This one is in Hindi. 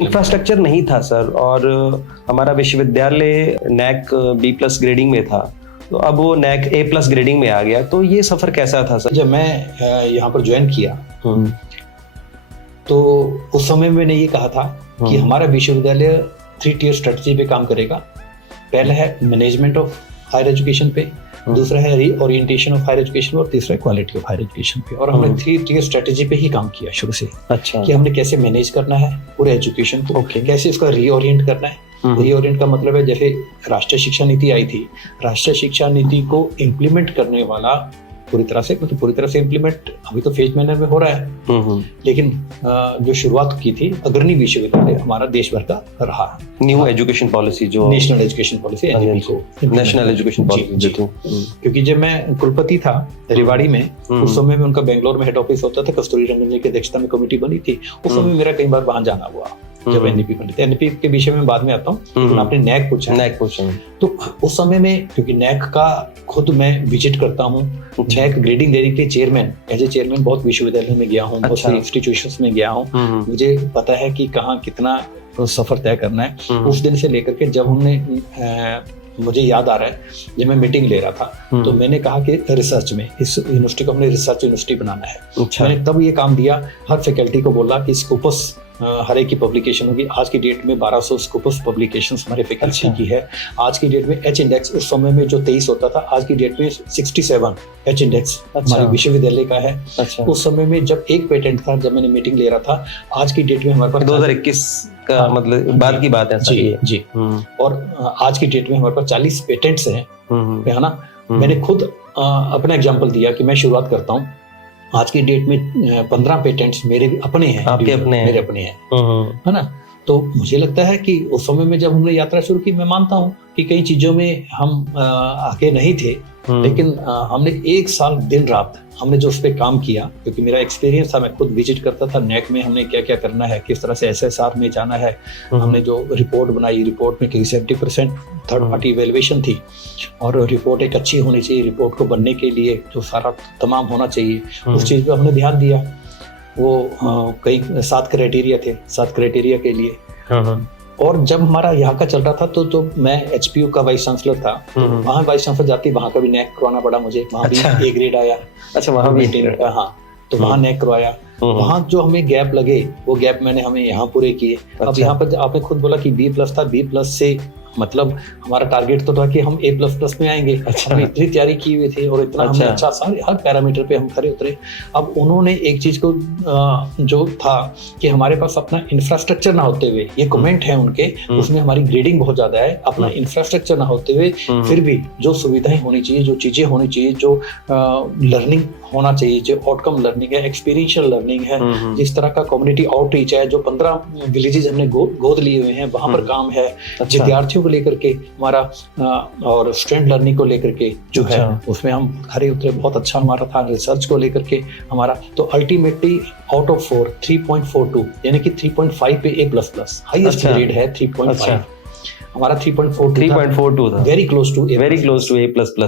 इंफ्रास्ट्रक्चर नहीं था सर, और हमारा विश्वविद्यालय नैक B+ ग्रेडिंग में था, तो अब वो नैक A+ ग्रेडिंग में आ गया। तो ये सफर कैसा था सर? जब मैं यहाँ पर ज्वाइन किया तो उस समय मैंने ये कहा था कि हमारा विश्वविद्यालय 3 tier स्ट्रेटजी पे काम करेगा। पहला है मैनेजमेंट ऑफ हायर एजुकेशन पे, दूसरा है रीओरिएंटेशन ऑफ हायर एजुकेशन, और तीसरा है क्वालिटी ऑफ हायर एजुकेशन पे। और हमने 3 tier स्ट्रेटजी पे ही काम किया शुरू से। अच्छा। कि हमने कैसे मैनेज करना है पूरे एजुकेशन को, कैसे उसका रीओरिएंट करना है। रीओरिएंट का मतलब है, जैसे राष्ट्रीय शिक्षा नीति आई थी, राष्ट्रीय शिक्षा नीति को इम्प्लीमेंट करने वाला पूरी तरह से इम्प्लीमेंट अभी तो फेज मैनर में हो रहा है, लेकिन जो शुरुआत की थी अग्रणी विश्वविद्यालय हमारा देश भर का रहा। न्यू एजुकेशन पॉलिसी, जो national education policy, national education policy. क्योंकि जब मैं कुलपति था रेवाड़ी में, उस समय में उनका बेंगलोर में हेड ऑफिस होता था, कस्तूरी रंगन जी की अध्यक्षता में कमेटी बनी थी। उस समय मेरा कई बार वहां जाना हुआ जब एनईपी बनी थी। एनईपी के विषय में बाद में आता हूँ, आपने नैक पूछा। तो उस समय में क्योंकि नैक का खुद मैं विजिट करता हूँ, नैक ग्रेडिंग देने के चेयरमैन, एज ए चेयरमैन बहुत विश्वविद्यालय में गया हूँ, बहुत इंस्टीट्यूशंस में गया हूँ। मुझे पता है कि कहाँ कितना सफर तय करना है। उस दिन से लेकर के जब हमने मुझे याद आ रहा है, जब मैं मीटिंग ले रहा था तो मैंने कहा कि रिसर्च में इस यूनिवर्सिटी को हमने रिसर्च यूनिवर्सिटी बनाना है। मैंने तब ये काम दिया, हर फैकल्टी को बोला कि स्कोपस हर एक की पब्लिकेशन होगी। आज की डेट में 1200 स्कोपस पब्लिकेशंस हमारे फैकल्टी की है। आज की डेट में एच इंडेक्स, उस समय में जो 23 होता था, आज की डेट में 67 एच इंडेक्स हमारे विश्वविद्यालय का है। उस समय में जब एक पेटेंट था, जब मैंने मीटिंग ले रहा था, आज की डेट में हमारे पास 2021 का मतलब बाद की बात है जी। और आज की डेट में हमारे पास 40 पेटेंट्स हैं, है ना। मैंने खुद अपना एग्जांपल दिया कि मैं शुरुआत करता हूँ। आज की डेट में 15 पेटेंट्स मेरे भी अपने हैं, आपके अपने मेरे अपने हैं, है ना। तो मुझे लगता है कि उस समय में जब हमने यात्रा शुरू की, मैं मानता हूँ कि कई चीजों में हम आगे नहीं थे, लेकिन हमने 1 साल दिन रात हमने जो उस पर काम किया, क्योंकि मेरा एक्सपीरियंस था, मैं खुद विजिट करता था नैक में, हमने क्या क्या करना है, किस तरह से SSR में जाना है। हमने जो रिपोर्ट बनाई, रिपोर्ट में कहीं 70% थर्ड पार्टी इवैल्यूएशन थी, और रिपोर्ट एक अच्छी होनी चाहिए। रिपोर्ट को बनने के लिए जो सारा तमाम होना चाहिए, उस चीज़ पर हमने ध्यान दिया। वो कई 7 क्राइटेरिया थे, 7 क्राइटेरिया के लिए। और जब हमारा यहाँ का चल रहा था तो मैं HPU का वाइस चांसलर था, वहाँ वाइस चांसलर जाती, वहाँ का भी नैक करवाना पड़ा मुझे। वहाँ भी A ग्रेड आया। अच्छा, वहाँ भी हाँ, तो वहाँ नैक करवाया। वहाँ जो हमें गैप लगे, वो गैप मैंने हमें यहाँ पूरे किए। अब यहाँ पर आपने खुद बोला कि B+ था, B+ से मतलब हमारा टारगेट तो था कि हम A++ में आएंगे। हमने इतनी तैयारी की हुई थी और इतना हमने अच्छा सारे हर पैरामीटर पे हम खरे उतरे। अब उन्होंने एक चीज को जो था कि हमारे पास अपना इंफ्रास्ट्रक्चर ना होते हुए, ये कमेंट है उनके, उसमें हमारी ग्रेडिंग बहुत ज्यादा है, अपना इंफ्रास्ट्रक्चर ना होते हुए फिर भी जो सुविधाएं होनी चाहिए, जो चीजें होनी चाहिए, जो लर्निंग होना चाहिए, जो आउटकम लर्निंग है, एक्सपीरियंशियल लर्निंग है, जिस तरह का कम्युनिटी आउटरीच है, जो 15 विलेजेस हमने गोद लिए हुए हैं, वहां पर काम है। विद्यार्थियों को लेकर के हमारा और स्टूडेंट लर्निंग को लेकर के जो है, उसमें हम खरे उतरे, बहुत अच्छा हमारा था। रिसर्च को लेकर के हमारा तो अल्टीमेटली आउट ऑफ 4 3.42, यानी कि 3.5 पे A++, हाईएस्ट ग्रेड है 3.5। हमारा 3.42 था, वेरी क्लोज टू A++।